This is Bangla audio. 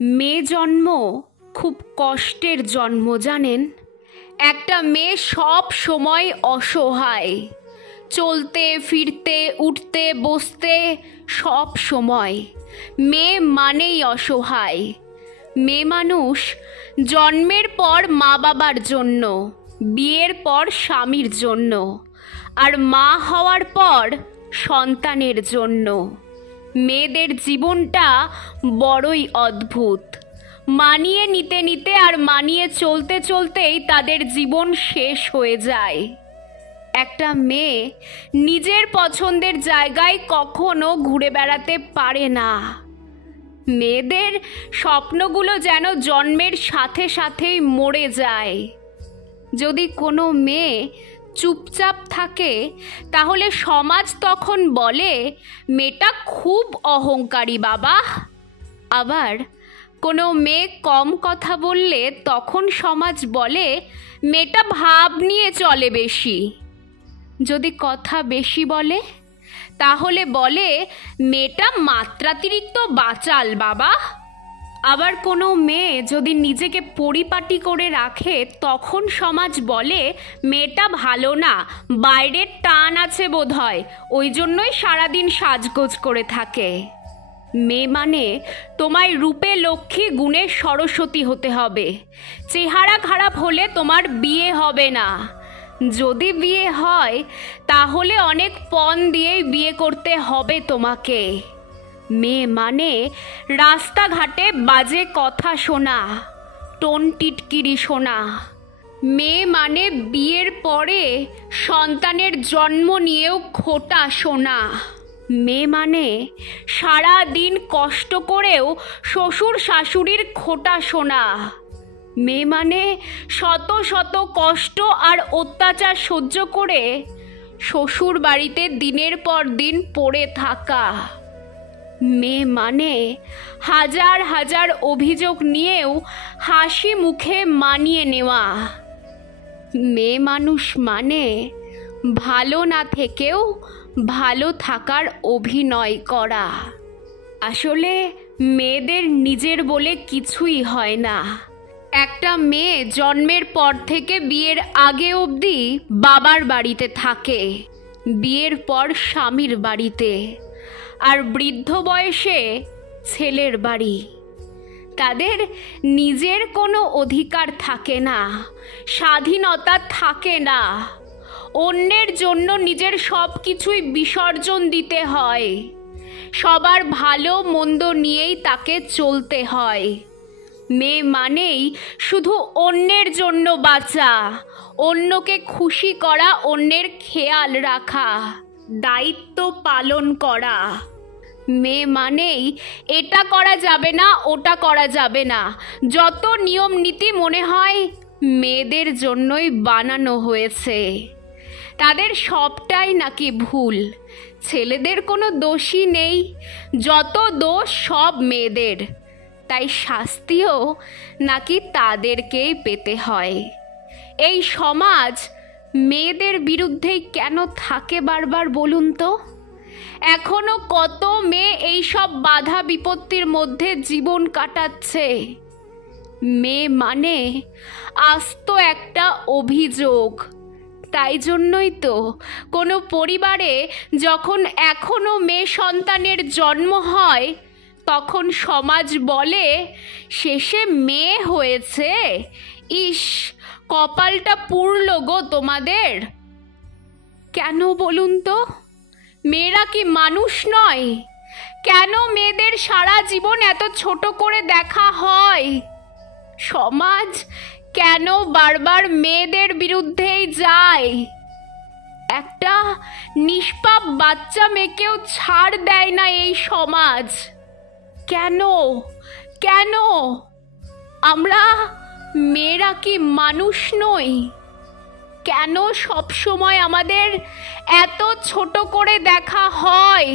মেয়ে জন্ম খুব কষ্টের জন্ম, জানেন। একটা মেয়ে সব সময় অসহায়, চলতে ফিরতে উঠতে বসতে সব সময়। মেয়ে মানেই অসহায়। মেয়ে মানুষ জন্মের পর মা বাবার জন্য, বিয়ের পর স্বামীর জন্য, আর মা হওয়ার পর সন্তানের জন্য। মেয়েদের জীবনটা বড়ই অদ্ভুত। মানিয়ে নিতে নিতে আর মানিয়ে চলতে চলতেই তাদের জীবন শেষ হয়ে যায়। একটা মেয়ে নিজের পছন্দের জায়গায় কখনো ঘুরে বেড়াতে পারে না। মেয়েদের স্বপ্নগুলো যেন জন্মের সাথে সাথেই মরে যায়। যদি কোনো মেয়ে চুপচাপ থাকে তাহলে সমাজ তখন বলে মেয়েটা খুব অহংকারী বাবা। আবার কোনো মেয়ে কম কথা বললে তখন সমাজ বলে মেয়েটা ভাব নিয়ে চলে বেশি। যদি কথা বেশি বলে তাহলে বলে মেয়েটা মাত্রাতিরিক্ত বাচাল বাবা। আবার কোনো মেয়ে যদি নিজেকে পরিপাটি করে রাখে তখন সমাজ বলে মেয়েটা ভালো না, বাইরের টান আছে বোধহয়, ওই জন্যই সারাদিন সাজগোজ করে থাকে। মেয়ে মানে তোমায় রূপে লক্ষ্মী গুণে সরস্বতী হতে হবে। চেহারা খারাপ হলে তোমার বিয়ে হবে না। যদি বিয়ে হয় তাহলে অনেক পণ দিয়েই বিয়ে করতে হবে তোমাকে। মেয়ে মানে রাস্তাঘাটে বাজে কথা শোনা, টোন টিটকিরি শোনা। মেয়ে মানে বিয়ের পরে সন্তানের জন্ম নিয়েও খোটা শোনা। মেয়ে মানে সারা দিন কষ্ট করেও শ্বশুর শাশুড়ির খোটা শোনা। মেয়ে মানে শত শত কষ্ট আর অত্যাচার সহ্য করে শ্বশুর বাড়িতে দিনের পর দিন পড়ে থাকা। মেয়ে মানে হাজার হাজার অভিযোগ নিয়েও হাসি মুখে মানিয়ে নেওয়া। মেয়ে মানুষ মানে ভালো না থেকেও ভালো থাকার অভিনয় করা। আসলে মেয়েদের নিজের বলে কিছুই হয় না। একটা মেয়ে জন্মের পর থেকে বিয়ের আগে অবধি বাবার বাড়িতে থাকে, বিয়ের পর স্বামীর বাড়িতে, আর বৃদ্ধ বয়সে ছেলের বাড়ি। তাদের নিজের কোনো অধিকার থাকে না, স্বাধীনতা থাকে না। অন্যের জন্য নিজের সব কিছুই বিসর্জন দিতে হয়। সবার ভালো মন্দ নিয়েই তাকে চলতে হয়। মেয়ে মানেই শুধু অন্যের জন্য বাঁচা, অন্যকে খুশি করা, অন্যের খেয়াল রাখা, দায়িত্ব পালন করা। মেয়ে মানেই এটা করা যাবে না, ওটা করা যাবে না। যত নিয়ম নীতি মনে হয় মেয়েদের জন্যই বানানো হয়েছে, তাদের সবটাই নাকি ভুল। ছেলেদের কোনো দোষই নেই, যত দোষ সব মেয়েদের। তাই শাস্তিও নাকি তাদেরকেই পেতে হয়। এই সমাজ মেয়েদের বিরুদ্ধেই কেন থাকে বারবার বলুন তো? এখনো কত মেয়ে এই সব বাধা বিপত্তির মধ্যে জীবন কাটাচ্ছে। মেয়ে মানে আস্ত একটা অভিযোগ। তাই জন্যই তো কোনো পরিবারে যখন এখনো মেয়ে সন্তানের জন্ম হয় তখন সমাজ বলে শেষে মেয়ে হয়েছে, ইস কপালটা পুড়ল গো তোমাদের। কেন বলুন তো? মেয়েরা কি মানুষ নয়? কেন মেয়েদের সারা জীবন এত ছোট করে দেখা হয়? সমাজ কেন বারবার মেয়েদের বিরুদ্ধেই যায়? একটা নিষ্পাপ বাচ্চা মেয়েকেও ছাড় দেয় না এই সমাজ। কেন কেন? আমরা মেয়েরা কি মানুষ নই? কেন সব সময় আমাদের এত ছোট করে দেখা হয়?